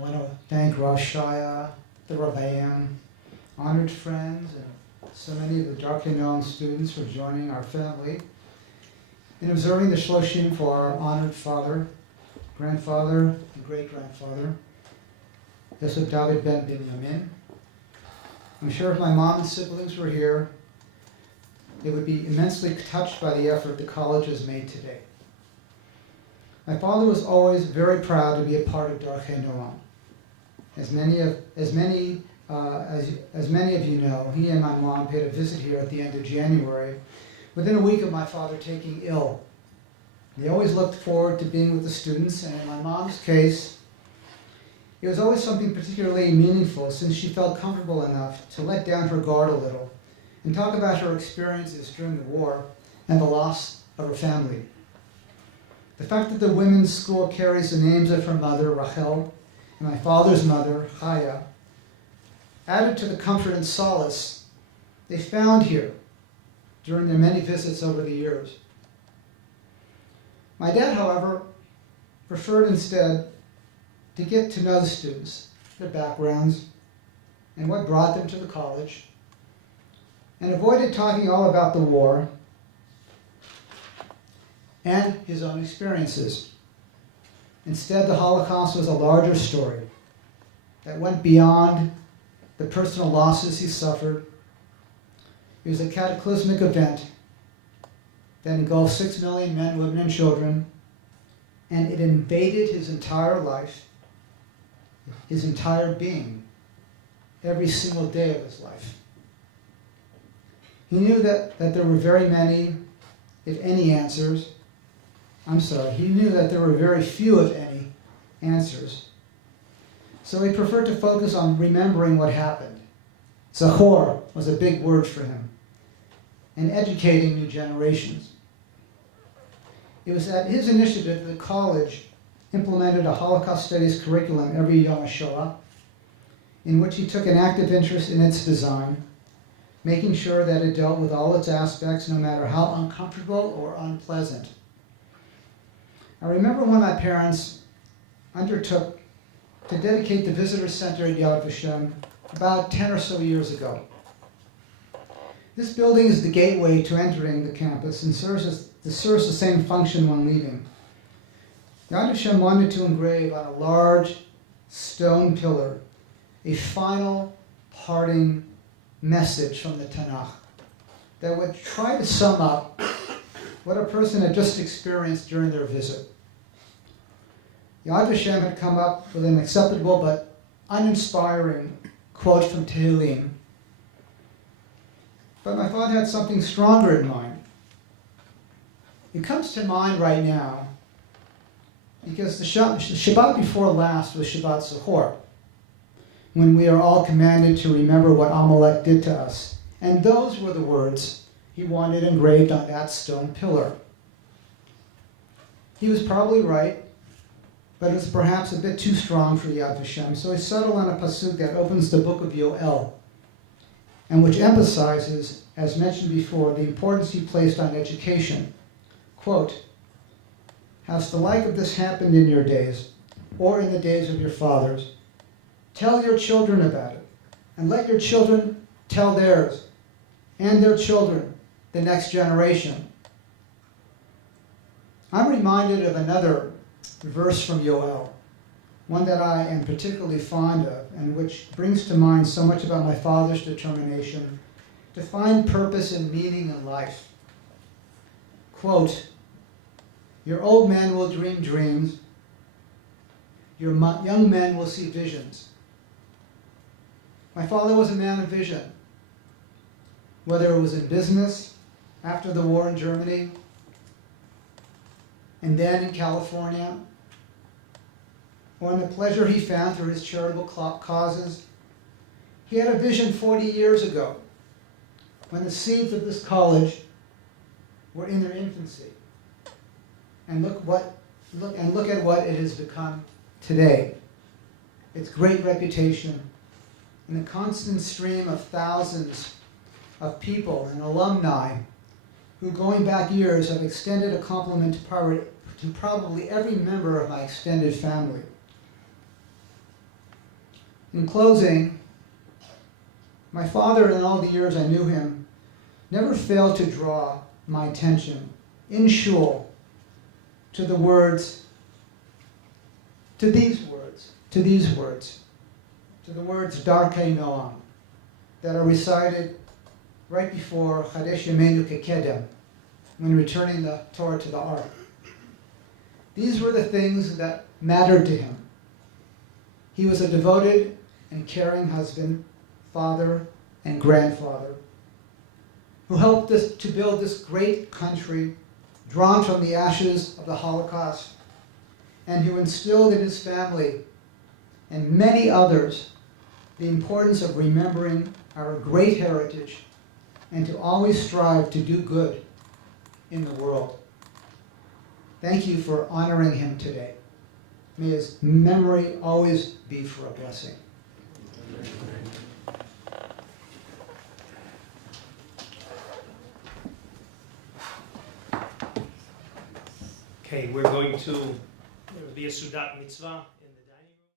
I want to thank Rosh Shaya, the Rebbeim, honored friends, and so many of the darkly known students for joining our family in observing the Shloshim for our honored father, grandfather, and great-grandfather, Yosef David ben Binyamin. I'm sure if my mom and siblings were here, they would be immensely touched by the effort the college has made today. My father was always very proud to be a part of Darchei Noam. As many of you know, he and my mom paid a visit here at the end of January, within a week of my father taking ill. They always looked forward to being with the students, and in my mom's case, it was always something particularly meaningful since she felt comfortable enough to let down her guard a little and talk about her experiences during the war and the loss of her family. The fact that the women's school carries the names of her mother, Rachel, and my father's mother, Chaya, added to the comfort and solace they found here during their many visits over the years. My dad, however, preferred instead to get to know the students, their backgrounds, and what brought them to the college, and avoided talking all about the war and his own experiences. Instead, the Holocaust was a larger story that went beyond the personal losses he suffered. It was a cataclysmic event that engulfed 6 million men, women, and children, and it invaded his entire life, his entire being, every single day of his life. He knew that there were very many, if any, answers. He knew that there were very few, if any, answers. So he preferred to focus on remembering what happened. Zachor was a big word for him, and educating new generations. It was at his initiative that the college implemented a Holocaust studies curriculum every Yom HaShoah, in which he took an active interest in its design, making sure that it dealt with all its aspects, no matter how uncomfortable or unpleasant. I remember when my parents undertook to dedicate the visitor center at Yad Vashem about 10 or so years ago. This building is the gateway to entering the campus and serves the same function when leaving. Yad Vashem wanted to engrave on a large stone pillar a final parting message from the Tanakh that would try to sum up what a person had just experienced during their visit. Yad Vashem had come up with an acceptable but uninspiring quote from Tehillim, but my father had something stronger in mind. It comes to mind right now because the Shabbat before last was Shabbat Zachor, when we are all commanded to remember what Amalek did to us. And those were the words he wanted engraved on that stone pillar. He was probably right, but it's perhaps a bit too strong for Yad Vashem, so he settled on a pasuk that opens the book of Yoel, and which emphasizes, as mentioned before, the importance he placed on education. Quote, "Has the like of this happened in your days, or in the days of your fathers? Tell your children about it, and let your children tell theirs, and their children, the next generation." I'm reminded of another verse from Yoel, one that I am particularly fond of, and which brings to mind so much about my father's determination to find purpose and meaning in life. Quote, "Your old men will dream dreams, your young men will see visions." My father was a man of vision, whether it was in business, after the war in Germany, and then in California, or in the pleasure he found through his charitable causes. He had a vision 40 years ago, when the seeds of this college were in their infancy. And look at what it has become today. Its great reputation, and the constant stream of thousands of people and alumni who, going back years, have extended a compliment to probably every member of my extended family. In closing, my father, in all the years I knew him, never failed to draw my attention in shul to the words, to these words, to the words Darkei Noam, that are recited right before Chadesh Yemenu Kekedem, when returning the Torah to the Ark. These were the things that mattered to him. He was a devoted and caring husband, father, and grandfather, who helped us to build this great country, drawn from the ashes of the Holocaust, and who instilled in his family and many others the importance of remembering our great heritage and to always strive to do good in the world. Thank you for honoring him today. May his memory always be for a blessing. Okay, we're going to be a Sudat Mitzvah.